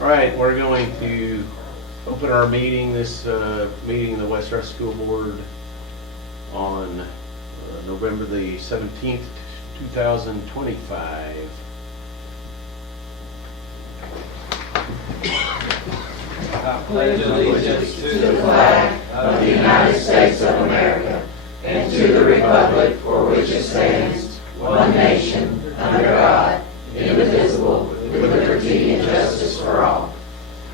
All right, we're going to open our meeting, this meeting of the West Rusk School Board on November the 17th, 2025. I pledge allegiance to the flag of the United States of America and to the republic for which it stands, one nation, under God, indivisible, with liberty and justice for all.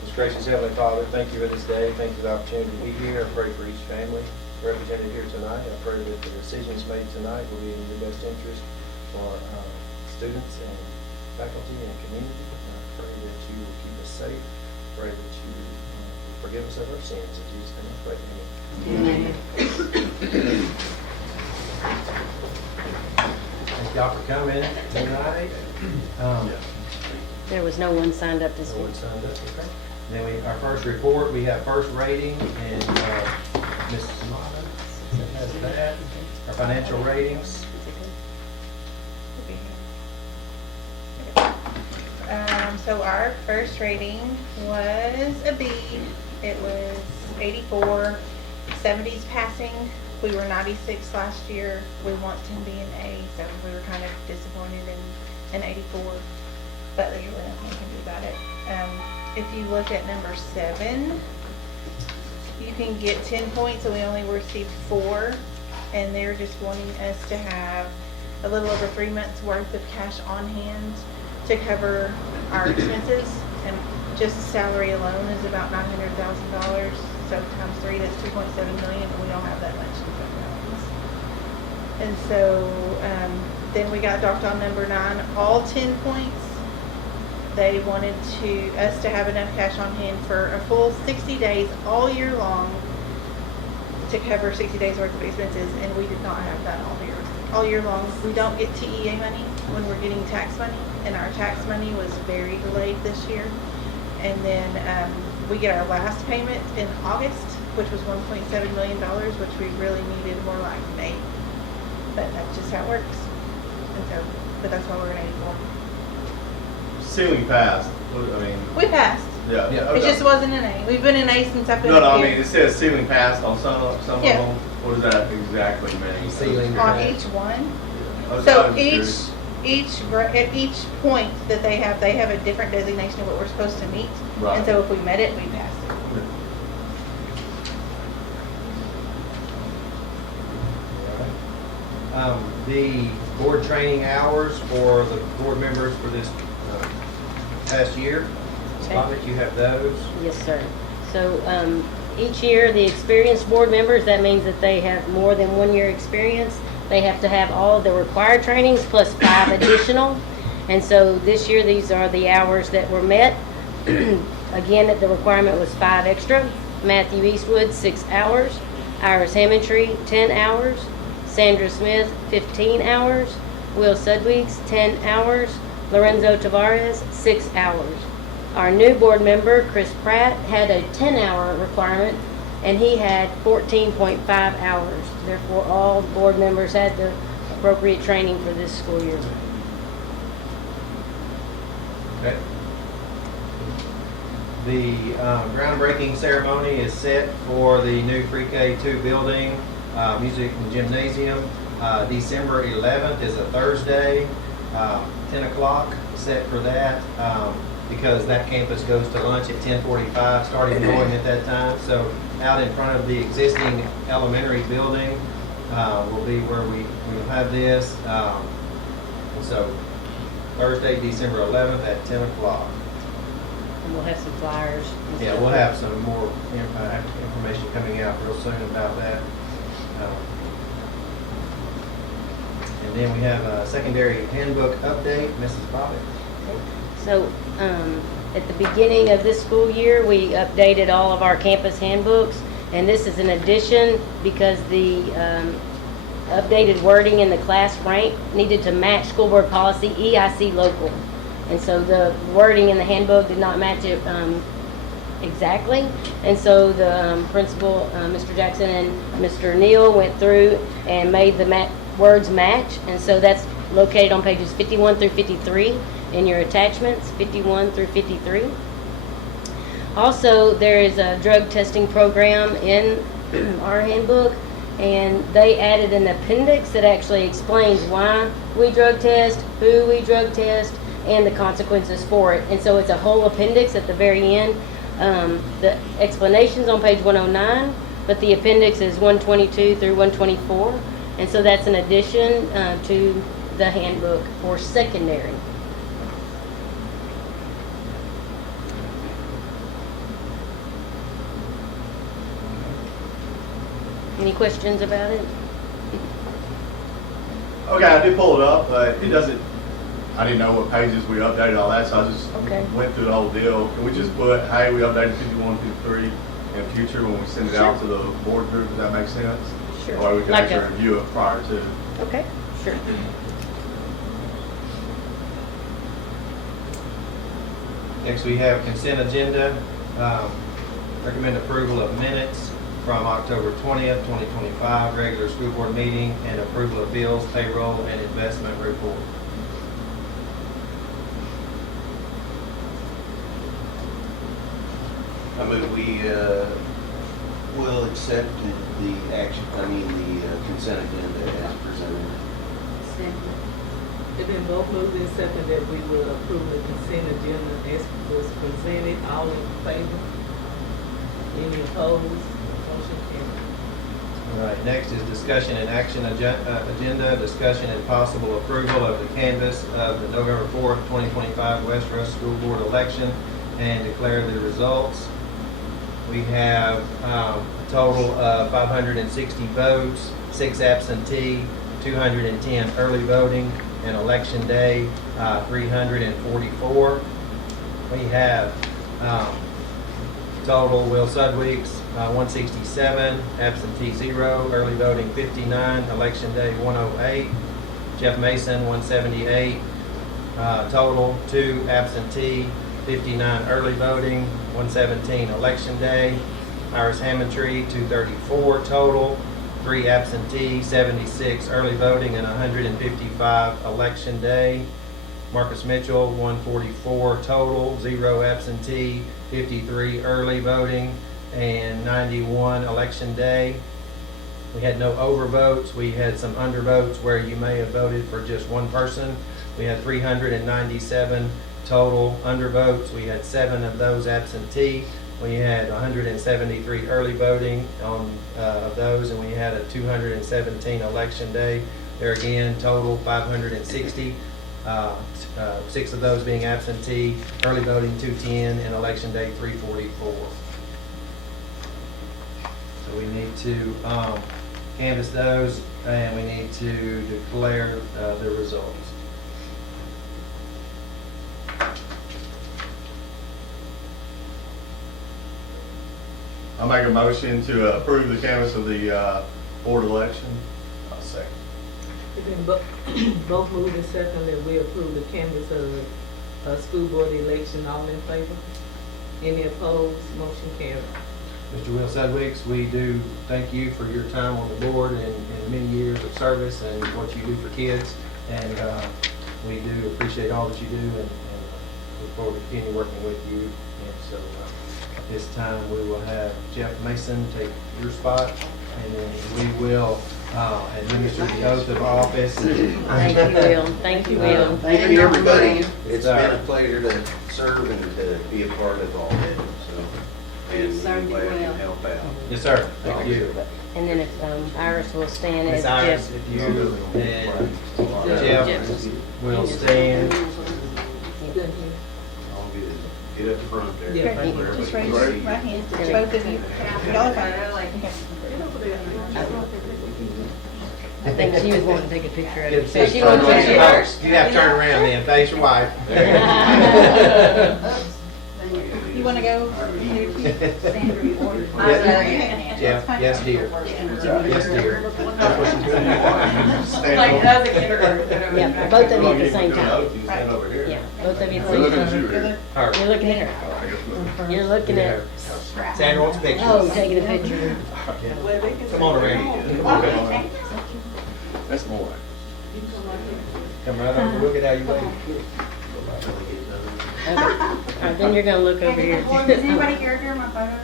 Most gracious Heavenly Father, thank you for this day. Thank you for the opportunity to be here. I pray for each family represented here tonight. I pray that the decisions made tonight will be in the best interest for students and faculty and community. I pray that you will keep us safe. I pray that you will forgive us of our sins. In Jesus' name I pray. Amen. Thank y'all for coming tonight. There was no one signed up this No week. one signed up, okay. Then our first report, we have first rating, and Ms. Samana has that. Our financial ratings. So our first rating was a B. It was 84, 70s passing. We were 96 last year. We want to be an A, so we were kind of disappointed in 84. But there's really nothing we can do about it. If you look at number 7, you can get 10 points, and we only received 4. And they're just wanting us to have a little over 3 months worth of cash on hand to cover our expenses. And just salary alone is about $900,000. So times 3, that's 2.7 million, and we don't have that much in fund balance. And so then we got docked on number 9, all 10 points. They wanted us to have enough cash on hand for a full 60 days all year long to cover 60 days worth of expenses, and we did not have that all year long. We don't get TEA money when we're getting tax money, and our tax money was very delayed this year. And then we get our last payment in August, which was $1.7 million, which we really needed more like May. But that's just how it works. And so, but that's why we're in 84. Ceiling passed. I mean, We passed. yeah. Yeah. It just wasn't an A. We've been an A since I've been No, I here. mean, it says ceiling passed on some Yeah. of them. What does that exactly mean? Ceiling. On each one. I was So curious. at each point that they have a different designation of what we're supposed to meet. Right. And so if we met it, we passed it. The board training hours for the board members for this past year. Okay. Bobby, you have those. Yes, sir. So each year, the experienced board members, that means that they have more than 1 year experience. They have to have all the required trainings plus 5 additional. And so this year, these are the hours that were met. Again, the requirement was 5 extra. Matthew Eastwood, 6 hours. Iris Hammondtree, 10 hours. Sandra Smith, 15 hours. Will Sudweeks, 10 hours. Lorenzo Tavares, 6 hours. Our new board member, Chris Pratt, had a 10-hour requirement, and he had 14.5 hours. Therefore, all board members had the appropriate training for this school year. Okay. The groundbreaking ceremony is set for the new pre-K 2 building, music and gymnasium. December 11th is a Thursday, 10 o'clock set for that, because that campus goes to lunch at 10:45, starting going at that time. So out in front of the existing elementary building will be where we will have this. And so Thursday, December 11th at 10 o'clock. And we'll have some flyers. and Yeah, stuff. we'll have some more information coming out real soon about that. And then we have a secondary handbook update, Mrs. Bobbitt. So, at the beginning of this school year, we updated all of our campus handbooks, and this is an addition because the updated wording in the class rank needed to match school board policy EIC local. And so the wording in the handbook did not match it exactly. And so the principal, Mr. Jackson and Mr. Neal, went through and made the words match. And so that's located on pages 51 through 53 in your attachments, 51 through 53. Also, there is a drug testing program in our handbook, and they added an appendix that actually explains why we drug test, who we drug test, and the consequences for it. And so it's a whole appendix at the very end. The explanation's on page 109, but the appendix is 122 through 124. And so that's an addition to the handbook for secondary. Any questions about it? Okay, I did pull it up, but it doesn't, I didn't know what pages we updated all that, so I just Okay. went through the whole deal. Can we just put, hey, we updated 51, 53 in future when we send it out to the board group? Does that make sense? Sure. Or we can Like actually a- review it prior to. Okay, sure. Next, we have consent agenda. Recommend approval of minutes from October 20th, 2025, regular school board meeting, and approval of bills, payroll, and investment report. I move we will accept the action, the consent agenda as presented. It's been both moved and seconded that we will approve the consent agenda as was presented. All in favor? Any opposed? Motion carried. All right, next is discussion and action agenda, discussion and possible approval of the canvass of the November 4th, 2025 West Rusk School Board election and declare the results. We have a total of 560 votes, 6 absentee, 210 early voting, and election day 344. We have total Will Sudweeks 167, absentee 0, early voting 59, election day 108. Jeff Mason 178, total 2 absentee, 59 early voting, 117 election day. Iris Hammondtree 234 total, 3 absentee, 76 early voting, and 155 election day. Marcus Mitchell 144 total, 0 absentee, 53 early voting, and 91 election day. We had no overvotes. We had some undervotes where you may have voted for just one person. We had 397 total undervotes. We had 7 of those absentee. We had 173 early voting on of those, and we had a 217 election day. There again, total 560. 6 of those being absentee, early voting 210, and election day 344. So we need to canvass those, and we need to declare the results. I'll make a motion to approve the canvass of the board election. I'll second. It's been both moved and seconded that we approve the canvass of school board election. All in favor? Any opposed? Motion carried. Mr. Will Sudweeks, we do thank you for your time on the board and many years of service and what you do for kids. And we do appreciate all that you do and look forward to continue working with you. And so at this time, we will have Jeff Mason take your spot, and then we will administer the oath of office. Thank you, Will. Thank you, Will. Thank you, everybody. It's been a pleasure to serve and to be a part of all this, so. And we're glad to help out. Yes, sir. Thank you. And then if Iris will stand as Ms. Iris, Jeff. if you and Jeff will stand. Good here. All good. Get up front there. Yeah, right here. Just raise your right hand, both of you. Y'all are fine. I think she was wanting to take a picture of Get it. a So picture. she wants to take it first. You have to turn around then, face your wife. You wanna go here too? Jeff, yes dear. Yes dear. Like as a kindergarten. Yeah, both of you at the same You're gonna time. oath, you stand over here. Yeah, both of you at the We're looking same at you time. here. Her. You're looking at her. You're looking at, Sandra wants pictures. oh, taking a picture. Come on around. That's more. Come right over, look at how you wave. Okay. All right, then you're gonna look over here. Does anybody care during my photos?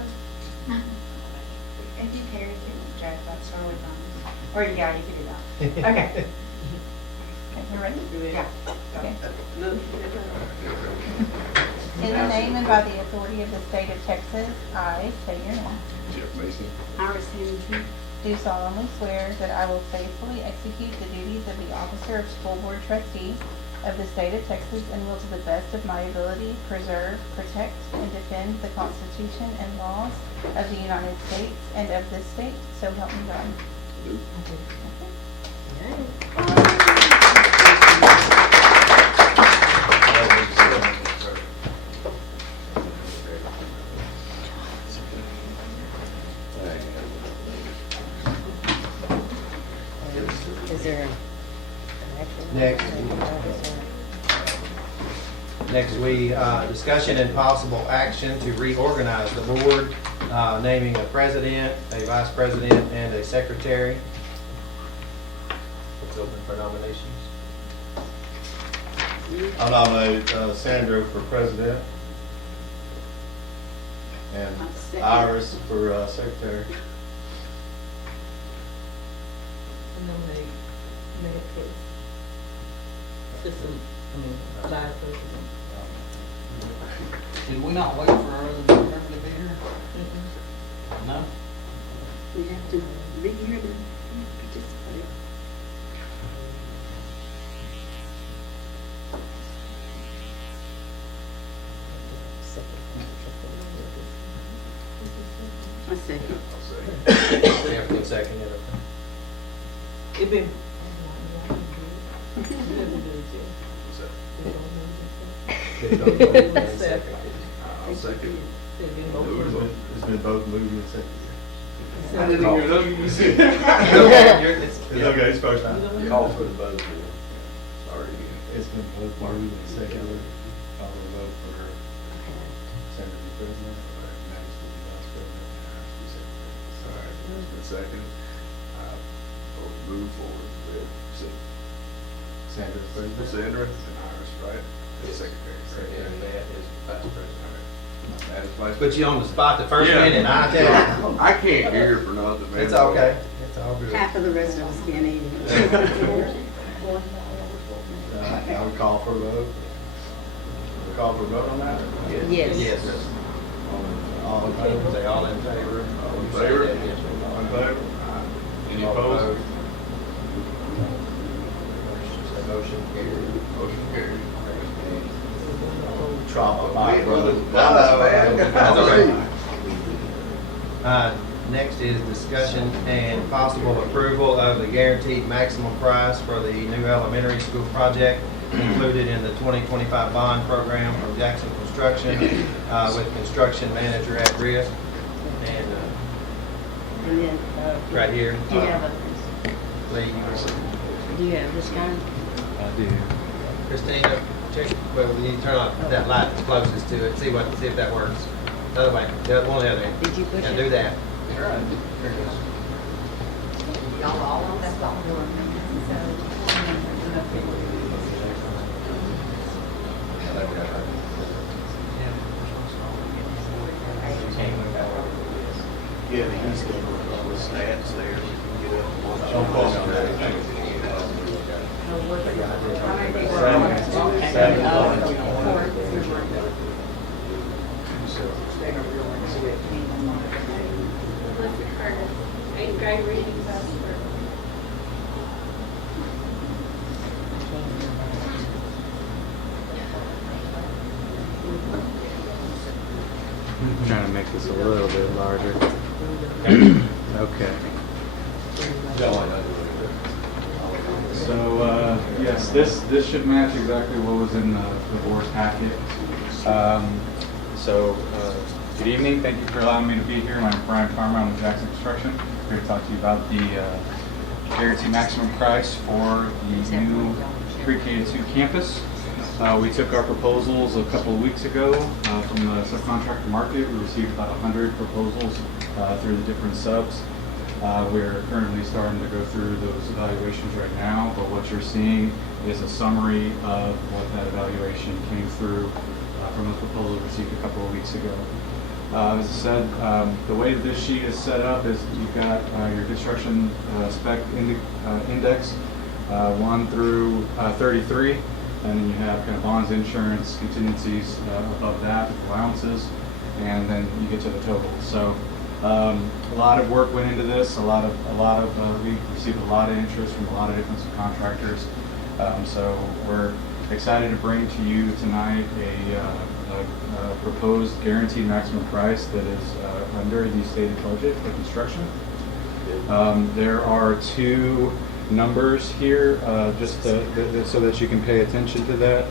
If you care, you can judge that story on. Or yeah, you can do that. Okay. Okay, you ready? Yeah. Okay. In the name and by the authority of the state of Texas, I say your name. Jeff Mason. Iris Henderson. Do solemnly swear that I will faithfully execute the duties of the officer of school board trustee of the state of Texas and will to the best of my ability preserve, protect, and defend the Constitution and laws of the United States and of this state, so help me God. Is there an action? Next, we, discussion and possible action to reorganize the board, naming a president, a vice president, and a secretary. It's open for nominations. I nominate Sandra for president and Iris for secretary. Nominate Mayor for system, vice president. Did we not wait for our other board member to be here? No? We have to be here to participate. I second. Everything seconded, okay. It been. I'll second. It's been both moved and seconded. I didn't even know you said. It's okay, it's first time. Call for the vote. Sorry. It's been both moved and seconded. Call for the vote for Sandra to be president, or Max to be vice president, and Iris to be secretary. All right, it's been seconded. We'll move forward with Sandra's president. Sandra and Iris, right? As secretary. And Matt is vice president. That is vice Put you on the spot the first minute, I tell you. I can't hear for nothing, man. It's okay. It's all good. Half of the rest of us can't even. I would call for a vote. We call for a vote on that? Yes. Yes. All in favor? Say all in favor. All in favor? All in favor? Any All opposed? Say motion carried. Motion carried. Trouble. That's okay. Next is discussion and possible approval of the guaranteed maximum price for the new elementary school project included in the 2025 bond program from Jackson Construction with construction manager at risk. And And then, right here. do you have Lee, do you have this kind? I do. Christina, check, well, you turn on that light that's closest to it, see if that works. The other way, the other one, the other end. Did you push Now it? do that. All right. There it is. Y'all all on that ball door. Yeah, he's gonna work on the stats there. We can get up and watch. Don't call me. Eighth grade reading class. Trying to make this a little bit larger. Okay. So, yes, this should match exactly what was in the board's packet. Good evening. Thank you for allowing me to be here. My name is Brian Farmer. I'm with Jackson Construction. Here to talk to you about the guaranteed maximum price for the new pre-K to 2 campus. We took our proposals a couple of weeks ago from the subcontractor market. We received about 100 proposals through the different subs. We're currently starting to go through those evaluations right now, but what you're seeing is a summary of what that evaluation came through from from a proposal received a couple of weeks ago. As I said, the way that this sheet is set up is you've got your construction spec index 1 through 33, and then you have kind of bonds, insurance, contingencies above that, allowances, and then you get to the total. So a lot of work went into this. We received a lot of interest from a lot of different subcontractors. So we're excited to bring to you tonight a proposed guaranteed maximum price that is under the stated budget for construction. There are two numbers here, just so that you can pay attention to that.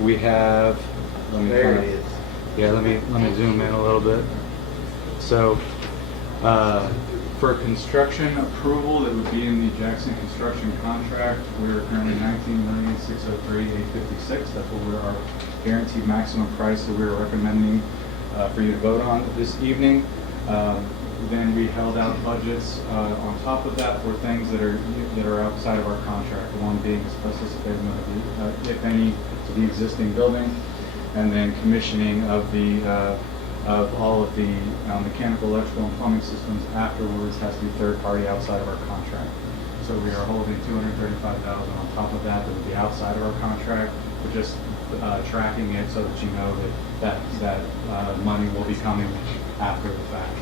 We have. There it is. Yeah, let me zoom in a little bit. So, for construction approval, that would be in the Jackson construction contract. We're currently $19,603,856. That's what our guaranteed maximum price that we're recommending for you to vote on this evening. Then we held out budgets on top of that for things that are outside of our contract. The one being asbestos abatement, if any, to the existing building, and then commissioning of all of the mechanical, electrical, and plumbing systems afterwards has to be third party outside of our contract. So we are holding $235,000 on top of that would be outside of our contract. We're just tracking it so that you know that money will be coming after the fact.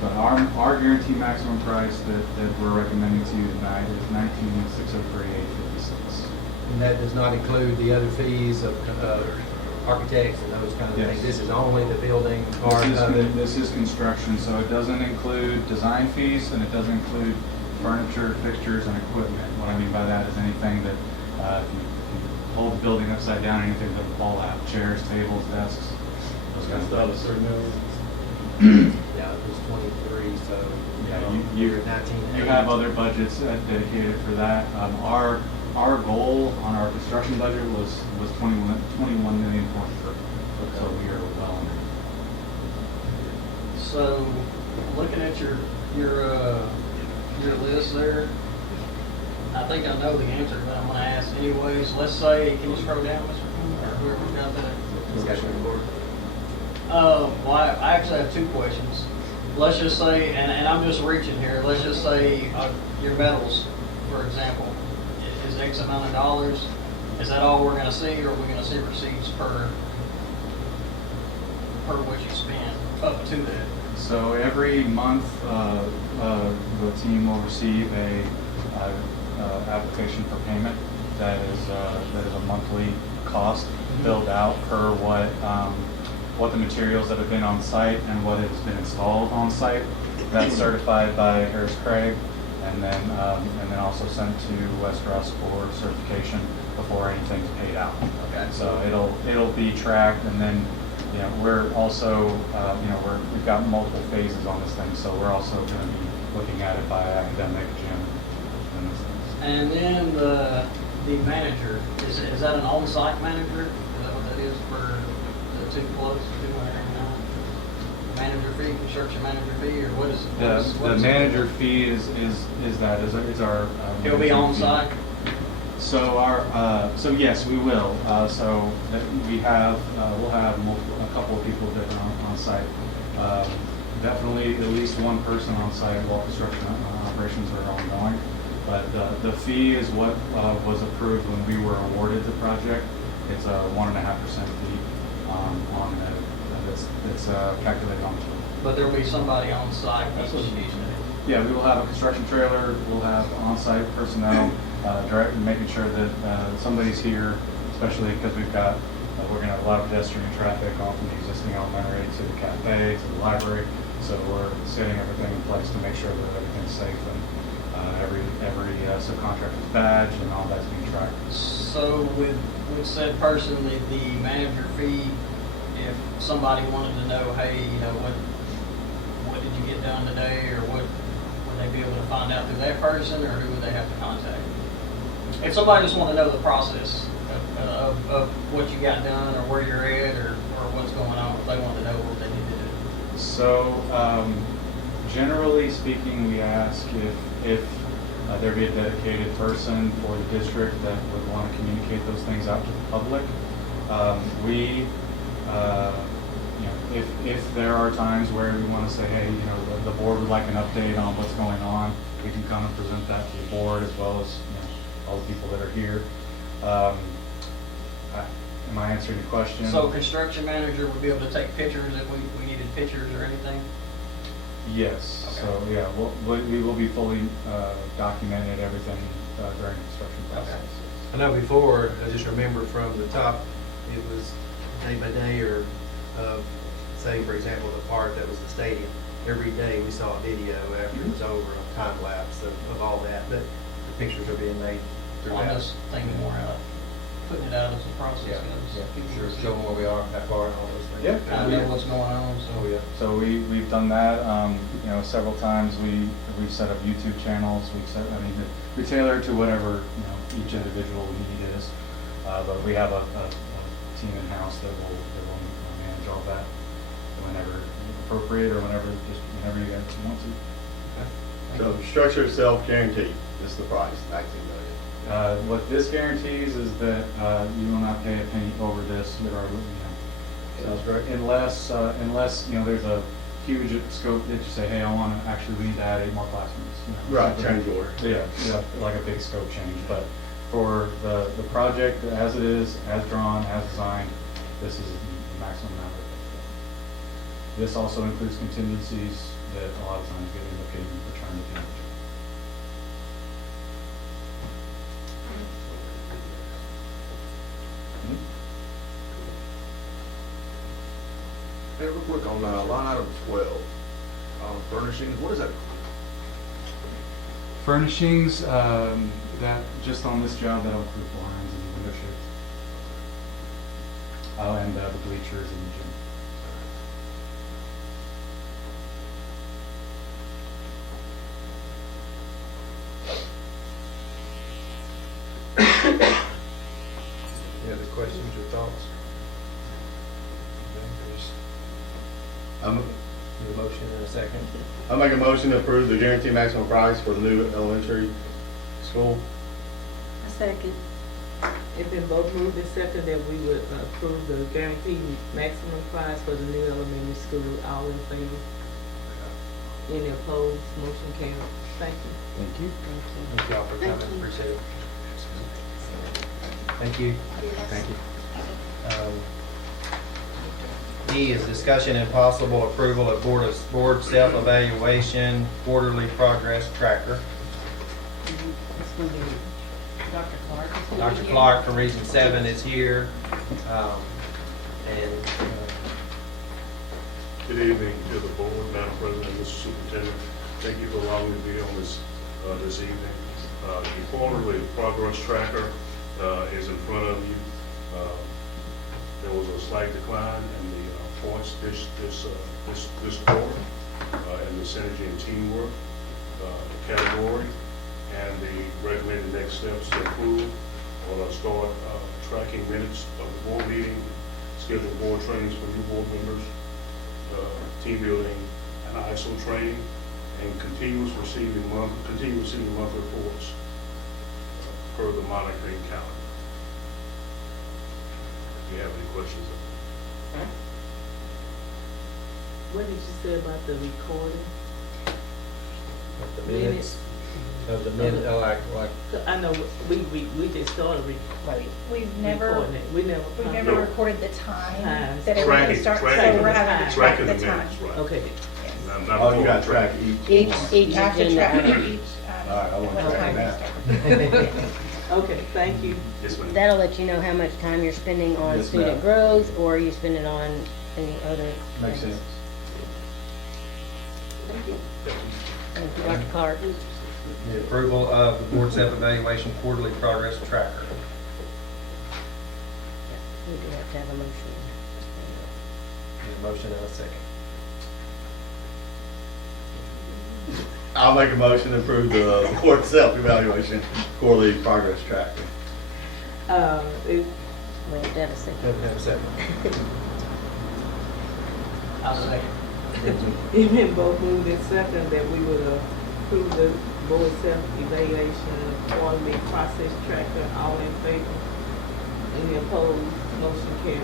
But our guaranteed maximum price that we're recommending to you tonight is $19,603,856. And that does not include the other fees of architects and those kind of Yes. things. This is only the building part of it. This is construction, so it doesn't include design fees, and it doesn't include furniture, fixtures, and equipment. What I mean by that is anything that, if you hold the building upside down, anything that will fall out, chairs, tables, desks, those kinds of things. Yeah, it was 23, so Yeah, you're at 19. You have other budgets dedicated for that. Our goal on our construction budget was 21 million for so we are well under. So, looking at your list there, I think I know the answer, but I'm gonna ask anyways. Let's say, can you scroll down, Mr. Or whoever's got that? He's got your board. Well, I actually have two questions. Let's just say, and I'm just reaching here, let's just say your metals, for example, is X amount of dollars. Is that all we're gonna see, or are we gonna see receipts per what you spend up to that? So every month, the team will receive a application for payment that is a monthly cost filled out per what the materials that have been on site and what has been installed on site. That's certified by Harris Craig, and then also sent to West Rusk for certification before anything's paid out. Okay. So it'll be tracked, and then we're also we've got multiple phases on this thing, so we're also going to be looking at it by academic, gym, and those things. And then the manager, is that an on-site manager? Is that what that is for the two quotes, 289? Manager fee, construction manager fee, or what is it? The manager fee is our. It'll be manager on fee. site? So yes, we will. So that we'll have a couple of people that are on site. Definitely at least one person on site while construction operations are ongoing. But the fee is what was approved when we were awarded the project. It's a 1.5% fee on that's calculated on the total. But there'll be somebody on site each day? Yeah, we will have a construction trailer. We'll have on-site personnel, making sure that somebody's here, especially because we're going to have a lot of pedestrian traffic off from the existing elementary to the cafe to the library. So we're setting everything in place to make sure that everything's safe and every subcontractor's badge and all that's being tracked. So with said person, the manager fee, if somebody wanted to know, hey, what did you get done today, or what would they be able to find out through that person, or who would they have to contact? If somebody just wanted to know the process of what you got done, or where you're at, or what's going on, if they wanted to know what they need to do. So generally speaking, we ask if there be a dedicated person for the district that would want to communicate those things out to the public. We, you know, if there are times where we want to say, hey, you know, the board would like an update on what's going on, we can come and present that to the board as well as, you know, all the people that are here. Am I answering your question? So construction manager would be able to take pictures if we needed pictures or anything? Yes. Okay. So, yeah, we will be fully documented everything during the construction process. I know before, I just remember from the top, it was day by day or, say, for example, the part that was the stadium. Every day we saw a video after it was over, a time lapse of all that, but the pictures are being made I'm throughout. just thinking more out, putting it out as the process Yeah, goes. yeah, People sure, see. show them where we are, how far and all those things. Yeah. Kind of know what's going on, so. Oh, yeah. So we've done that, you know, several times. We've set up YouTube channels. We tailor it to whatever, you know, each individual need is. But we have a team in-house that will manage all that whenever appropriate or just whenever you guys want to. So the structure itself guaranteed, this is the price, 19 million. What this guarantees is that you will not pay a penny over this, or, you know, Sounds great. unless, you know, there's a huge scope that you say, hey, I want to actually, we need to add 8 more classrooms. You know, Right, something- change order. Yeah, like a big scope change, but for the project as it is, as drawn, as designed, this is the maximum amount of it. This also includes contingencies that a lot of times get indicated in return to temperature. Hey, real quick on line item 12, furnishings, what is that? Furnishings, that, just on this job, that'll include blinds and window shades. Oh, and the bleachers in the gym. Any other questions or thoughts? Need a motion in a second. I make a motion to approve the guaranteed maximum price for the new elementary school. A second. It's been both moved and second that we would approve the guaranteed maximum price for the new elementary school. All in favor? Any opposed? Motion carried. Thank you. Thank you. Thank y'all for coming, appreciate it. Thank you. Thank you. E is discussion and possible approval of board self-evaluation quarterly progress tracker. It's going to be Dr. Clark. Dr. Clark from Region 7 is here. And Good evening to the board, Madam President, Mr. Superintendent. Thank you for allowing me to be on this evening. The quarterly progress tracker is in front of you. There was a slight decline in the points this quarter, and the synergy and teamwork category, and the recommended next steps to improve. I want to start tracking minutes of the board meeting, schedule board trainings for new board members, team building and ISO training, and continue receiving monthly reports per the monitoring calendar. Do you have any questions? What did you say about the recording? the minutes of the minute, like, I know we just started We've never, recording it. We never. we've never recorded the time Times. that everything starts, so we're having to track Tracking the the time. minutes, right. Okay. Yes. Not Oh, you got to recording. track each one. Each I have to agenda track item. each All right, I want to what track time that. we start. Okay, thank you. Yes, ma'am. That'll let you know how much time you're spending on Yes, student ma'am. growth, or you spend it on any other. Makes things. sense. Thank you. Thank you, Dr. Clark. the approval of the board self-evaluation quarterly progress tracker. We do have to have a motion. Need a motion and a second. I'll make a motion to approve the board self-evaluation quarterly progress tracker. It, We have to have a second. Have a second. I'll second. it's been both moved and second that we would approve the board self-evaluation quarterly process tracker. All in favor? Any opposed? Motion carried.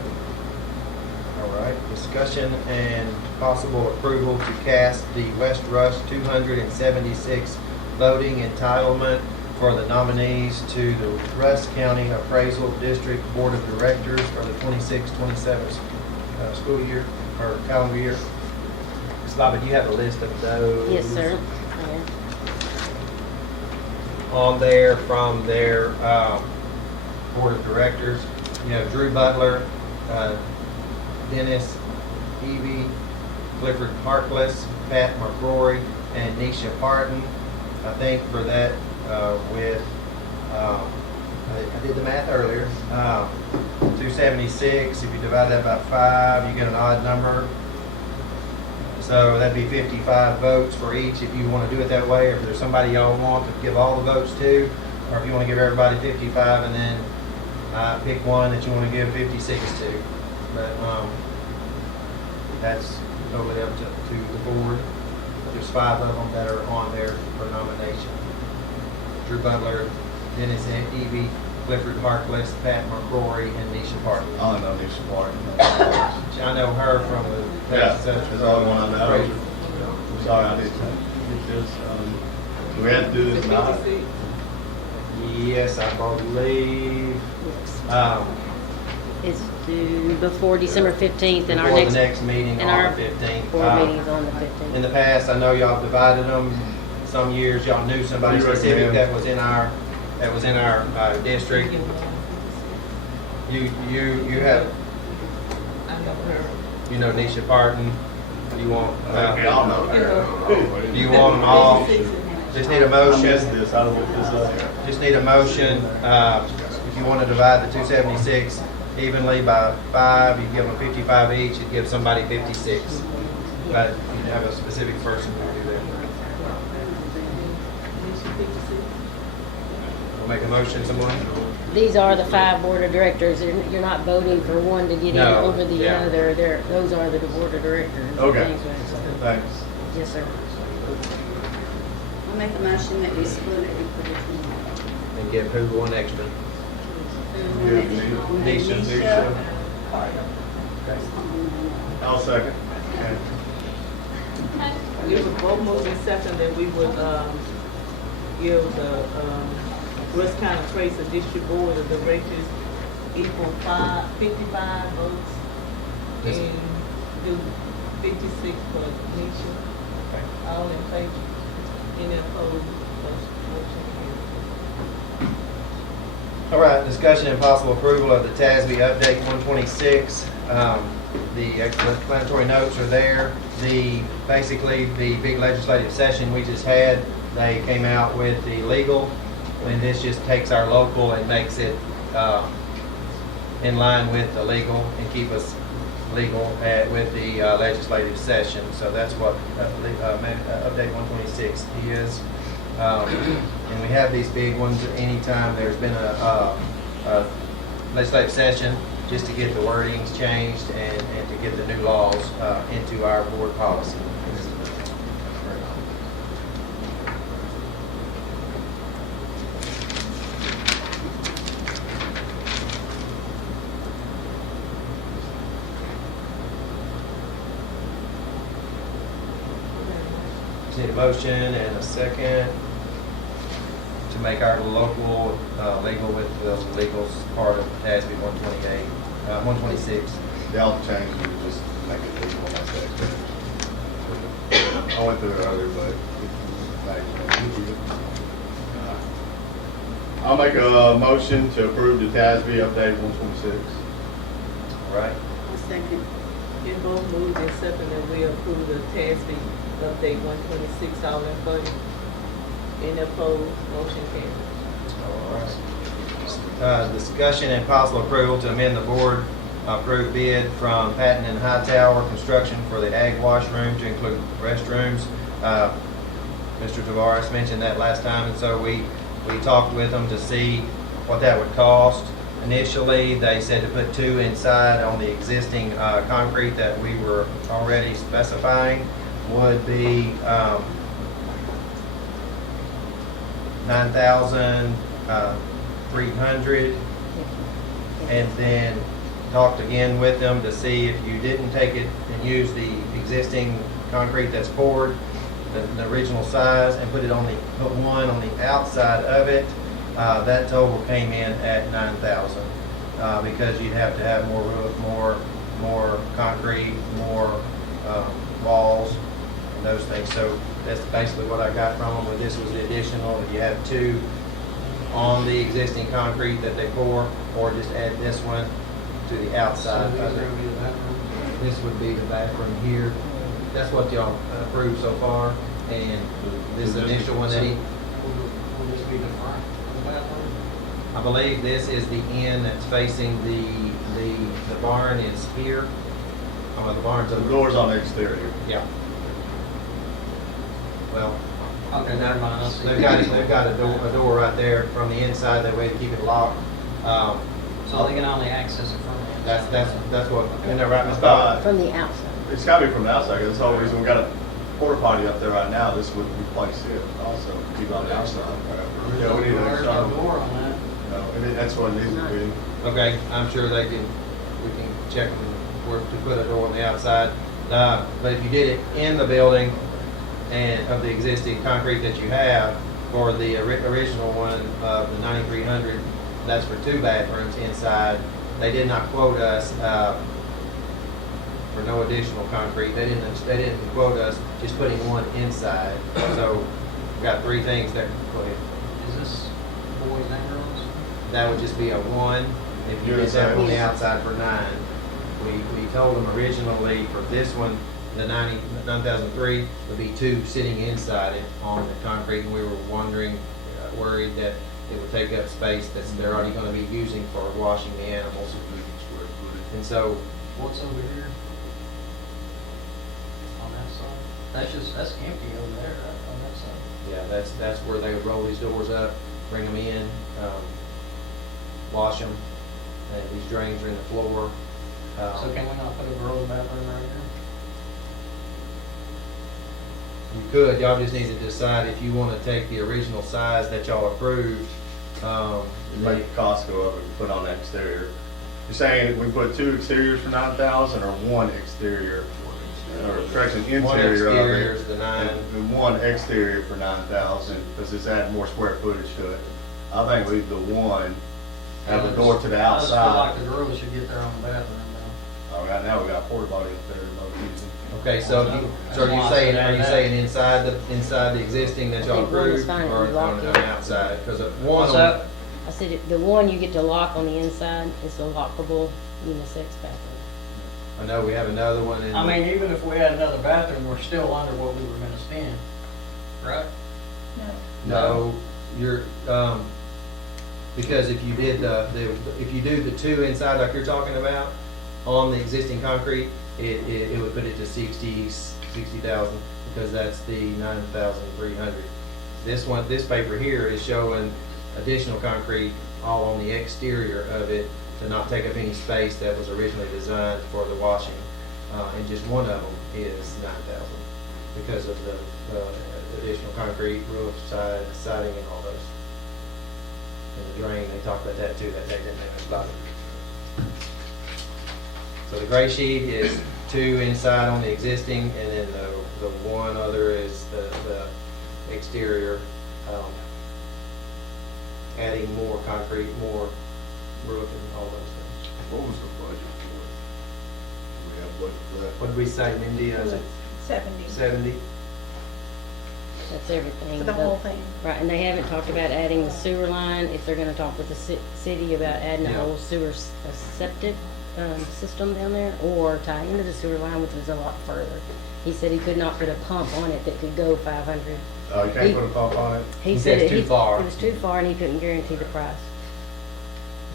All right, discussion and possible approval to cast the West Rush 276 voting entitlement for the nominees to the Rusk County Appraisal District Board of Directors for the 26-27 school year, or calendar year. Ms. Bobby, do you have a list of those? Yes, sir. On there from their Board of Directors. You have Drew Butler, Dennis Evie, Clifford Harkless, Pat McCrory, and Nisha Parton. I think for that with, I did the math earlier, 276, if you divide that by 5, you get an odd number. So that'd be 55 votes for each if you want to do it that way, or if there's somebody y'all want to give all the votes to, or if you want to give everybody 55 and then pick one that you want to give 56 to. But that's totally up to the board. But there's 5 of them that are on there for nomination. Drew Butler, Dennis Evie, Clifford Harkless, Pat McCrory, and Nisha Parton. I only know Nisha Martin. I know her from the Yeah, that's the only one I know. I'm sorry, I didn't get this. Do we have to do this now? Yes, I believe. It's due before December 15th, and our Before next, the next meeting and on our the 15th. board meeting's on the In 15th. the past, I know y'all divided them. Some years y'all knew somebody What do you specific recommend? that was in our district. You have, I know her. you know Nisha Parton. Do you want, Y'all know her. do you want them all? Just need a I motion. missed this, I don't look this up. Just need a motion, if you want to divide the 276 evenly by 5, you give them 55 each, it gives somebody 56. But you have a specific person to do that. We'll make a motion, someone? These are the 5 board of directors. You're not voting for one to get in No, over the yeah. other. Those are the board of directors. Okay. Things like that. Thanks. Yes, sir. I'll make a motion that we split it equally. And give who one extra? Nisha. I'll second. It was both moved and second that we would, give the, Rusk County Appraisal District Board of Directors equal 55 votes Yes. and do 56 for Nisha. All in favor? Any opposed? Motion carried. All right, discussion and possible approval of the TASB Update 126. The explanatory notes are there. Basically, the big legislative session we just had, they came out with the legal, and this just takes our local and makes it in line with the legal and keep us legal with the legislative session. So that's what Update 126 is. And we have these big ones anytime there's been a legislative session, just to get the wordings changed and to get the new laws into our board policy. Just need a motion and a second to make our local legal with the legals part of TASB 128, 126. The all change, we just make it legal on that section. I went through it earlier, but I'll make a motion to approve the TASB update 126. All right. I'll second. It both moved and second that we approve the TASB Update 126, all in favor? Any opposed? Motion carried. All right. Discussion and possible approval to amend the board approved bid from Patton and Hightower Construction for the ag washroom to include restrooms. Mr. Tavares mentioned that last time, and so we talked with them to see what that would cost. Initially, they said to put 2 inside on the existing concrete that we were already specifying would be $9,300, and then talked again with them to see if you didn't take it and use the existing concrete that's poured, the original size, and put one on the outside of it, that total came in at 9,000. Because you'd have to have more roof, more concrete, more walls, and those things. So that's basically what I got from them. This was the additional. If you have two on the existing concrete that they pour, or just add this one to the outside of it. This would be the bathroom here. That's what y'all approved so far. And this initial one that he, Would this be the front of the bathroom? I believe this is the end that's facing the barn is here. Oh, the barn's The over. door's on the exterior. Yeah. Well, Okay, never mind, I'll see. they've got a door right there from the inside, that way to keep it locked. So they can only access it from the inside? That's what, isn't that right, Ms. Bowden? From the outside. It's gotta be from the outside, 'cause that's the whole reason we got a porta potty up there right now. This would replace it also, keep it on the outside. Yeah, we need an There's external. no door on that. No, and that's what it needs to be. Okay, I'm sure we can check where to put a door on the outside. But if you did it in the building and of the existing concrete that you have, for the original one of the 9,300, that's for 2 bathrooms inside. They did not quote us for no additional concrete. They didn't quote us just putting one inside. So we've got 3 things there. Go ahead. Is this boys and girls? That would just be a 1. If you did that on the outside for 9. We told them originally for this one, the 9,003 would be 2 sitting inside it on the concrete, and we were worried that it would take up space that they're already going to be using for washing the animals. And so, What's over here? On that side? That's empty over there, right, on that side? yeah, that's where they would roll these doors up, bring them in, wash them, and these drains are in the floor. So can we not put a girls' bathroom right here? You could, y'all just need to decide if you want to take the original size that y'all approved. Make the cost go up and put on the exterior. You're saying we put 2 exteriors for 9,000 or 1 exterior, or correction, One interior exterior of is it? the 9. And 1 exterior for 9,000, because it's adding more square footage to it. I think leave the 1, have the door to the I just feel outside. like the girls should get their own bathroom now. Right now we got a porta potty up there, no using. Okay, so are you saying inside the existing that y'all I think one is approved, fine, or lock on it. the outside? Because one What's on, that? I said, the one you get to lock on the inside is a lockable unisex bathroom. I know we have another one in. I mean, even if we had another bathroom, we're still under what we were gonna spend, right? No, you're, because if you did if you do the 2 inside like you're talking about, on the existing concrete, it would put it to 60,000, because that's the 9,300. This paper here is showing additional concrete all on the exterior of it to not take up any space that was originally designed for the washing. And just one of them is 9,000 because of the additional concrete, roof, siding, and all those. And the drain, they talked about that too that day, didn't they, Ms. Bobby? So the gray sheet is 2 inside on the existing, and then the one other is the exterior, adding more concrete, more roof, and all those things. What was the budget for it? Do we have budget for that? What did we say, Mindy? Is it 70 70? That's everything. for the whole thing. Right, and they haven't talked about adding the sewer line, if they're gonna talk with the city about adding a Yeah. whole sewer septic system down there, or tie into the sewer line, which was a lot further. He said he could not put a pump on it that could go 500. You can't put a pump on it? He said said it's too far. It was too far, and he couldn't guarantee the price.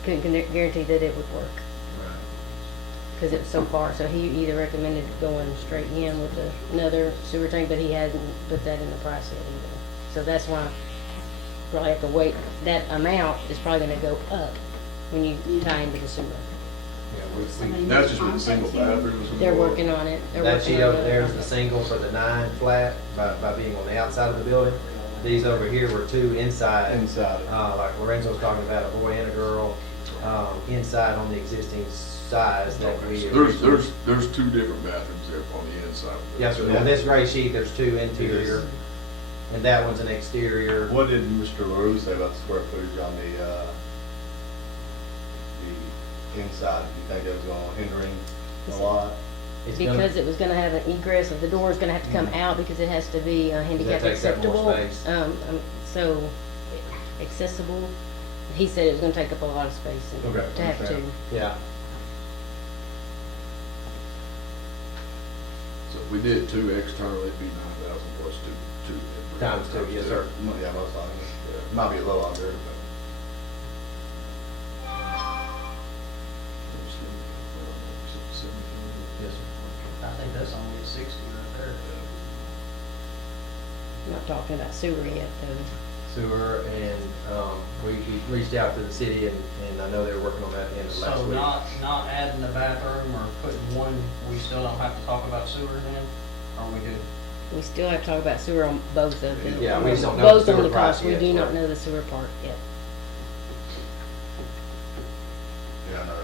Couldn't guarantee that it would work, because it was so far. So he either recommended going straight in with another sewer tank, but he hadn't put that in the price yet either. So that's why probably have to wait. That amount is probably gonna go up when you tie into the sewer. Yeah, That's just with the single bathrooms. They're working on it. They're that working sheet on over it. there is the single for the 9 flat by being on the outside of the building. These over here were 2 inside. Inside. Like Lorenzo was talking about, a boy and a girl. inside on the existing size that Okay, we. so there's two different bathrooms there on the inside. Yes, sir. On this gray sheet, there's two interior, and that one's an exterior. What did Mr. LaRue say about the square footage on the inside? Do you think that was gonna hindering a lot? It's gonna- Because it was gonna have an egress, of the door is gonna have to come out because it has to be handicap takes up more acceptable. space. So accessible. He said it was gonna take up a lot of space and Okay, to have to. understand. Yeah, So if we did two external, it'd be 9,000 plus two. Times two, yes, sir. Yeah, most likely. Yeah, might be a little under, but. yes, sir. I think that's only a 60 right there. I'm not talking about sewer yet though. Sewer, and we reached out to the city, and I know they were working on that at the end of last So week. not adding the bathroom or putting one, we still don't have to talk about sewer then? Are we good? We still have to talk about sewer on both of them. Yeah, we just don't know the Both on sewer the price cost. We yet do for not it. know the sewer part yet. Yeah, I know,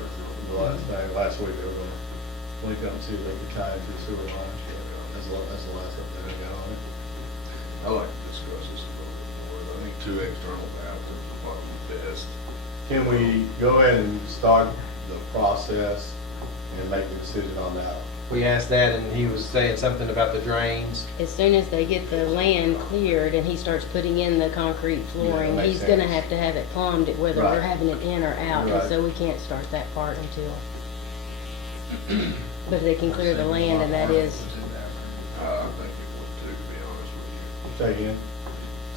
last week they were gonna link up and see if they could tie into the sewer line. That's the last update I got on it. I'd like to discuss this a little bit more. I think two external bathrooms would probably be best. Can we go ahead and start the process and make the decision on that? We asked that, and he was saying something about the drains. As soon as they get the land cleared and he starts putting in the concrete flooring, makes he's gonna sense. have to have it plumbed, whether Right. they're having it in or out, and Right. so we can't start that part until. But they can clear the land, and that is, I think it would too, to be honest with you. Say again?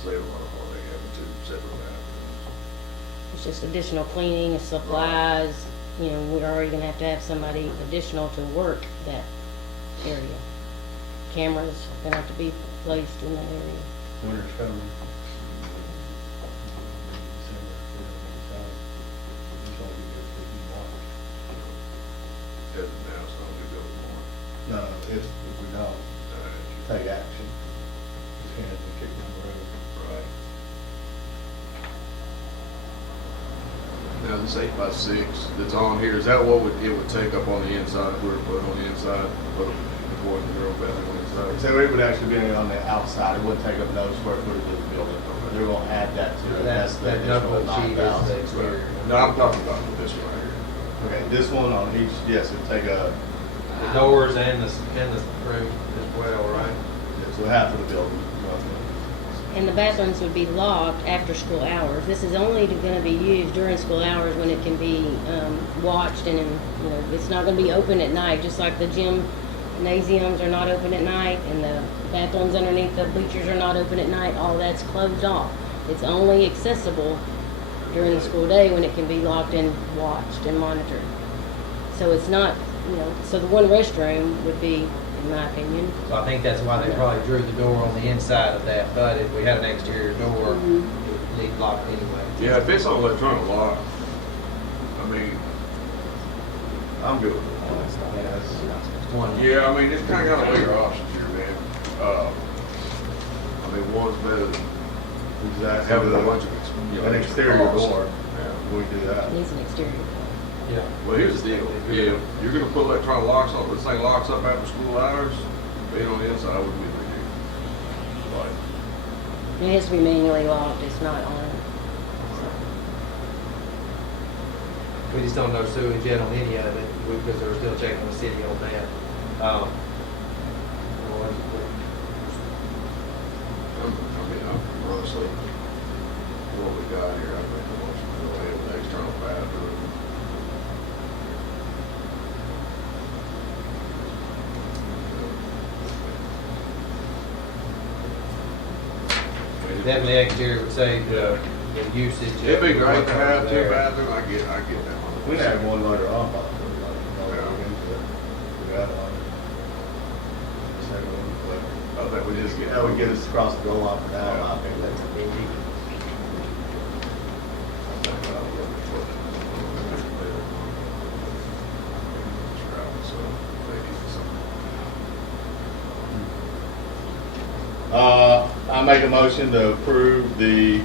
Save a lot of heartache having two separate bathrooms. it's just additional cleaning, supplies, you know, we're already gonna have to have somebody additional to work that area. Cameras are gonna have to be placed in that area. Winter's coming. As of now, it's not gonna go more. No, if we don't, take action. It's gonna have to kick down the road. Right. Now, this 8x6 that's on here, is that what it would take up on the inside, if we were to put it on the inside, put a boy and girl bathroom on the inside? So it would actually be on the outside, it wouldn't take up no square footage of the building. They're gonna add that to it. That the additional notebook sheet is 9,000. the exterior. No, I'm talking about this one right here. Okay, this one on each, yes, it'd take a, The doors and the room as well, right? so half of the building, roughly. And the bathrooms would be locked after school hours. This is only gonna be used during school hours when it can be, watched and, you know, it's not gonna be open at night, just like the gymnasiums are not open at night and the bathrooms underneath the bleachers are not open at night. All that's closed off. It's only accessible during the school day when it can be locked and watched and monitored. So it's not, you know, so the one restroom would be, in my opinion, So I think that's why they probably drew the door on the inside of that, but if we had an exterior door, it would need locked anyway. Yeah, if it's on electronic lock, I mean, I'm good with it. Yeah, that's one. Yeah, I mean, it's kind of got a bigger options here, man. I mean, one's better than having a bunch of, an exterior door. Yeah, we do that. it needs an exterior. Yeah. Well, here's the deal. Yeah, you're gonna put electronic locks on, this thing locks up after school hours, being on the inside wouldn't be a big deal. Like, It has to be manually locked, it's not on. We just don't know sewage yet on any of it, because they're still checking the city on that. I mean, honestly, what we got here, I think we want to go ahead with the external bathroom. Definitely exterior would save the usage. of It'd be great to what's have two there. bathrooms, I get that. We can have one later on, but I think we just get. that would get us across the goal line for now, Yeah. I think that's what we need. I make a motion to approve the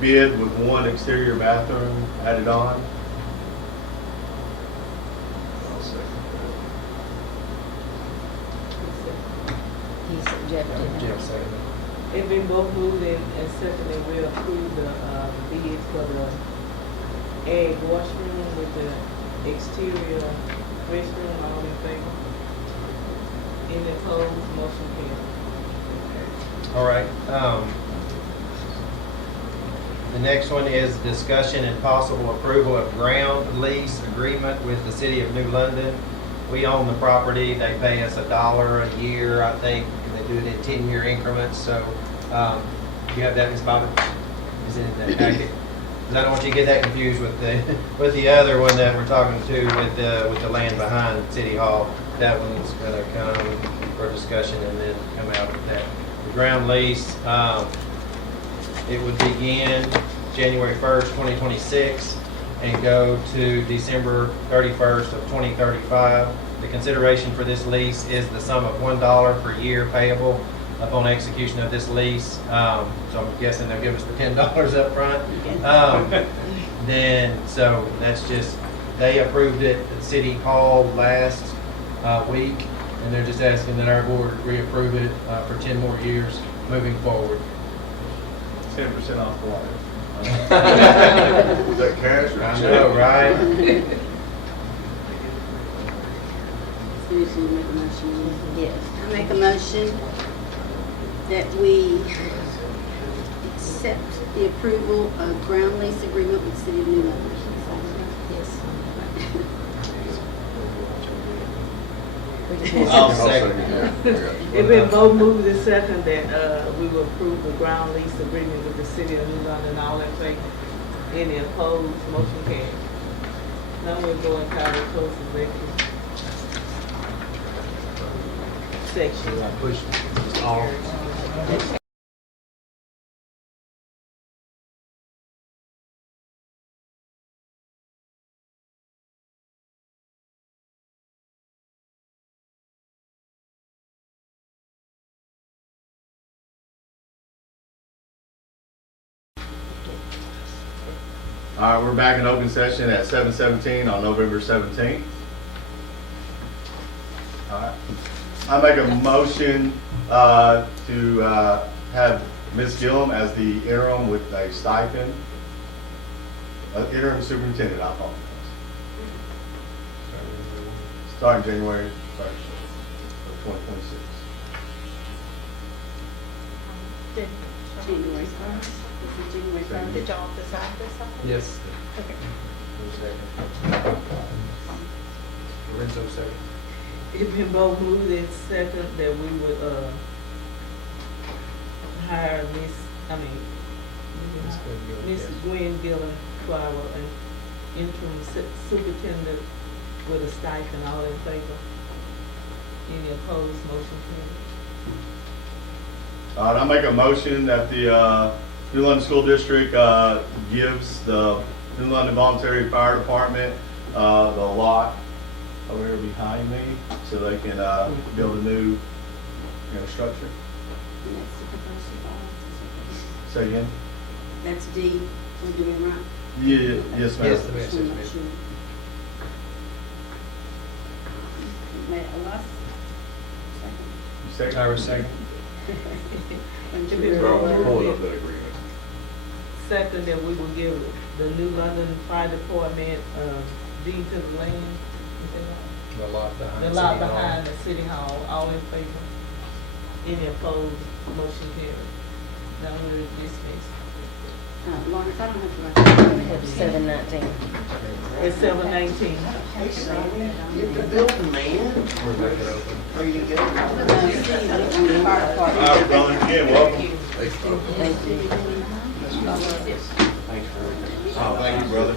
bid with one exterior bathroom added on. I'll second He suggested. Jim seconded. It been both moved and seconded, we approve the, bid for the egg washroom with the exterior restroom, all in favor? Any opposed, motion carried. All right. The next one is discussion and possible approval of ground lease agreement with the city of New London. We own the property. They pay us $1 a year, I think. They do it in 10-year increments. So you have that, Ms. Bobby? Is it in that packet? 'Cause I don't want you to get that confused with the other one that we're talking to with the land behind City Hall. That one's going to come for discussion and then come out with that. The ground lease, it would begin January 1st, 2026 and go to December 31st of 2035. The consideration for this lease is the sum of $1 per year payable upon execution of this lease. So I'm guessing they'll give us the $10 up front. So that's just, they approved it at City Hall last week, and they're just asking that our board reapprove it for 10 more years moving forward. 10% off the water. Was that cash or I check? know, right? Susan, you make a motion? Yes. I make a motion that we accept the approval of ground lease agreement with the City of New London. Yes. I'll I'll second. that. It been both moved and second that, we will approve the ground lease agreement with the city of New London, all in favor? Any opposed, motion carried. Now we'll go into our closed executive section. Push all. All right, we're back in open session at 7:17 on November 17th. All right. I make a motion to have Ms. Gillum as the interim with a stipend. Interim superintendent, I apologize. Starting January 1st of 2026. Did January 1st. This is January 1st. did y'all decide this? Something? Yes. Okay. Lorenzo second. It been both moved and second that we would, hire Miss Gwen Gillen for our interim superintendent with a stipend, all in favor? Any opposed, motion carried. All right, I make a motion that the New London School District gives the New London Voluntary Fire Department the lot over here behind me so they can build a new, structure. And that's the proposal. Say again? That's D, we're doing right. Yeah, yes, ma'am. Yes, ma'am. Just wanna make sure. Last, You second? Ira second. second. It been both moved and that agreement. second that we will give the New London Fire Department, deed to the land. Is that right? The lot behind. The lot behind the city hall, all in favor? Any opposed, motion carried. Now we're dismissed. Lawrence, I don't have to write that. It's 7:19. It's 7:19. Hey, Sonny, get the building, man. Where you going? Fire department. All right, brother, again, welcome. Thank you. Thanks for everything. Oh, thank you, brother.